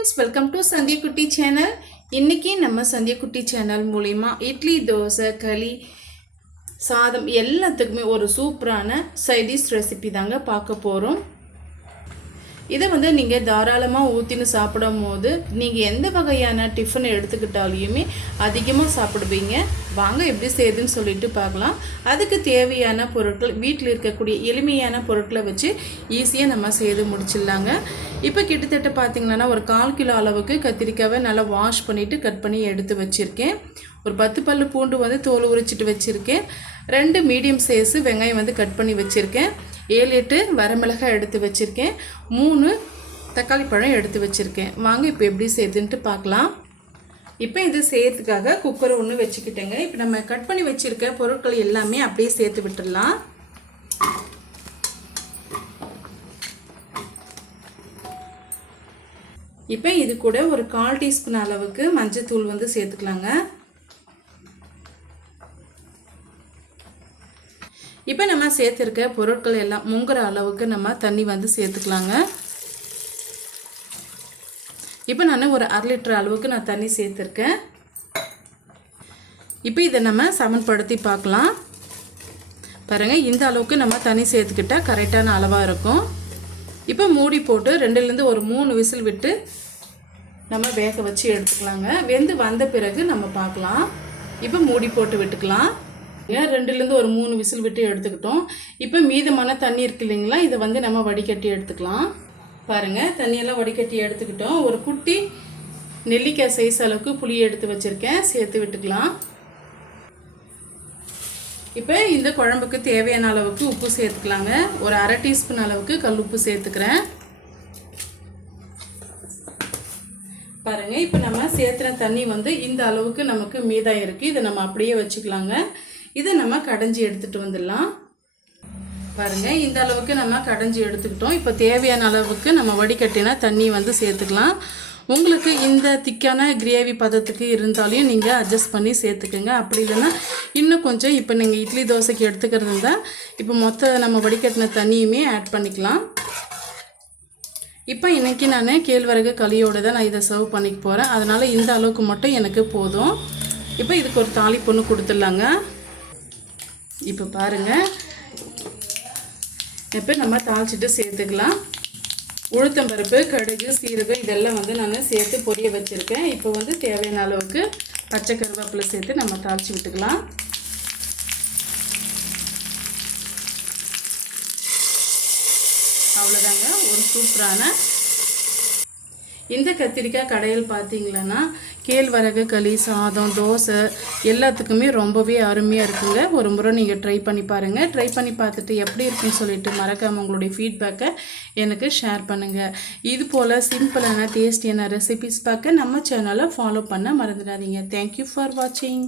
friends welcome to संध्या कुट्टी channel इनकी நம்ம संध्या कुट्टी चैनल மூலமா இட்லி தோசை களி சாதம் எல்லாத்துக்குமே ஒரு சூப்பரான சைட் டிஷ் ரெசிபி தாங்க பார்க்க போறோம் இத வந்து நீங்க தாராளமா ஊத்தின்னு சாப்பிடும்போது நீங்க எந்த வகையான டிஃபன் எடுத்துக்கிட்டாலுமே அதிகமா சாப்பிடுவீங்க வாங்க எப்படி செய்யுதுன்னு சொல்லிட்டு பார்க்கலாம் அதுக்கு தேவையான பொருட்கள் வீட்ல இருக்கக்கூடிய எளிமையான பொருட்களை வச்சு ஈஸியா நம்ம செய்து முடிச்சிடலாங்க இப்போ கிட்டத்தட்ட பாத்தீங்கன்னா ஒரு 1/4 கிலோ அளவுக்கு கத்திரிக்காவை நல்லா வாஷ் பண்ணிட்டு கட் பண்ணி எடுத்து வச்சிருக்கேன் ஒரு 10 பல்லு பூண்டு வந்து தோல் உரிச்சிட்டு வச்சிருக்கேன் 2 மீடியம் சைஸ் வெங்காயம் வந்து கட் பண்ணி வச்சிருக்கேன் 7-8 வரமிளகாய் எடுத்து வச்சிருக்கேன் 3 தக்காளி பழம் எடுத்து வச்சிருக்கேன் வாங்க இப்போ எப்படி செய்யுதுன்னு பார்க்கலாம் இப்போ இது செய்யறதுக்காக குக்கர் ஒன்று வச்சுக்கிட்டேங்க இப்போ நம்ம கட் பண்ணி வச்சிருக்க பொருட்கள் எல்லாமே அப்படியே சேர்த்து விட்டுறலாம் இப்போ இது கூட ஒரு 1/4 டீஸ்பூன் அளவுக்கு மஞ்சள் தூள் வந்து சேர்த்துக்கலாங்க இப்போ நம்ம சேர்த்திருக்க பொருட்கள் எல்லாம் முங்குற அளவுக்கு நம்ம தண்ணி வந்து சேர்த்துக்கலாங்க இப்போ நான் ஒரு 1/2 லிட்டர் அளவுக்கு நான் தண்ணி சேர்த்திருக்கேன் இப்போ இதை நம்ம சமன்படுத்தி பார்க்கலாம் பாருங்க இந்த அளவுக்கு நம்ம தண்ணி சேர்த்துக்கிட்டா கரெக்டான அளவா இருக்கும் இப்போ மூடி போட்டு 2 ல இருந்து ஒரு 3 விசில் விட்டு நம்ம வேக வச்சு எடுத்துக்கலாங்க வெந்து வந்த பிறகு நம்ம பார்க்கலாம் இப்போ மூடி போட்டு விட்டுக்கலாம் 2 ல இருந்து ஒரு 3 விசில் விட்டு எடுத்துக்கிட்டோம் இப்போ மீதமான தண்ணி இருக்கு இல்லைங்களா இதை வந்து நம்ம வடிகட்டி எடுத்துக்கலாம் பாருங்க தண்ணியெல்லாம் வடிகட்டி எடுத்துக்கிட்டோம் ஒரு குட்டி நெல்லிக்காய் சைஸ் அளவுக்கு புளி எடுத்து வச்சிருக்கேன் சேர்த்து விட்டுக்கலாம் இப்போ இந்த குழம்புக்கு தேவையான அளவுக்கு உப்பு சேர்த்துக்கலாங்க ஒரு 1/2 டீஸ்பூன் அளவுக்கு கல் உப்பு சேர்த்துக்கிறேன் பாருங்க இப்போ நம்ம சேர்த்துன தண்ணி வந்து இந்த அளவுக்கு நமக்கு மீதம் இருக்கு இதை நம்ம அப்படியே வச்சுக்கலாங்க இதை நம்ம கடைஞ்சி எடுத்துட்டு வந்துடலாம் பாருங்க இந்த அளவுக்கு நம்ம கடைஞ்சி எடுத்துக்கிட்டோம் இப்போ தேவையான அளவுக்கு நம்ம வடிகட்டின தண்ணி வந்து சேர்த்துக்கலாம் உங்களுக்கு இந்த திக்கான கிரேவி பதத்துக்கு இருந்தாலும் நீங்கள் அட்ஜஸ்ட் பண்ணி சேர்த்துக்கோங்க அப்படி இல்லைன்னா இன்னும் கொஞ்சம் இப்போ நீங்கள் இட்லி தோசைக்கு எடுத்துக்கிறது இருந்தால் இப்போ மொத்த நம்ம வடிகட்டின தண்ணியுமே ஆட் பண்ணிக்கலாம் இப்போ இன்றைக்கி நான் கேழ்வரகு களியோடு தான் நான் இதை சர்வ் பண்ணிக்க போகிறேன் அதனால் இந்த அளவுக்கு மட்டும் எனக்கு போதும் இப்போ இதுக்கு ஒரு தாளிப்பு கொடுத்துடலாங்க இப்போ பாருங்கள் இப்போ நம்ம தாளிச்சிட்டு சேர்த்துக்கலாம் உளுத்தம்பருப்பு கடுகு சீரகம் இதெல்லாம் வந்து நான் சேர்த்து பொரிய வச்சுருக்கேன் இப்போ வந்து தேவையான அளவுக்கு பச்சை கருவேப்பிலை சேர்த்து நம்ம தாளித்து விட்டுக்கலாம் அவ்வளோதாங்க ஒரு சூப்பரான இந்த கத்திரிக்காய் கடையில் பார்த்தீங்களன்னா கேழ்வரகு களி சாதம் தோசை எல்லாத்துக்குமே ரொம்பவே அருமையாக இருக்குங்க ஒரு முறை நீங்கள் ட்ரை பண்ணி பாருங்கள் ட்ரை பண்ணி பார்த்துட்டு எப்படி இருக்குன்னு சொல்லிட்டு மறக்காமல் உங்களுடைய ஃபீட்பேக்கை எனக்கு ஷேர் பண்ணுங்கள் இது போல் சிம்பிளான டேஸ்டியான ரெசிபிஸ் பார்க்க நம்ம சேனலை ஃபாலோ பண்ண மறந்துடாதீங்க தேங்க்யூ ஃபார் வாட்சிங்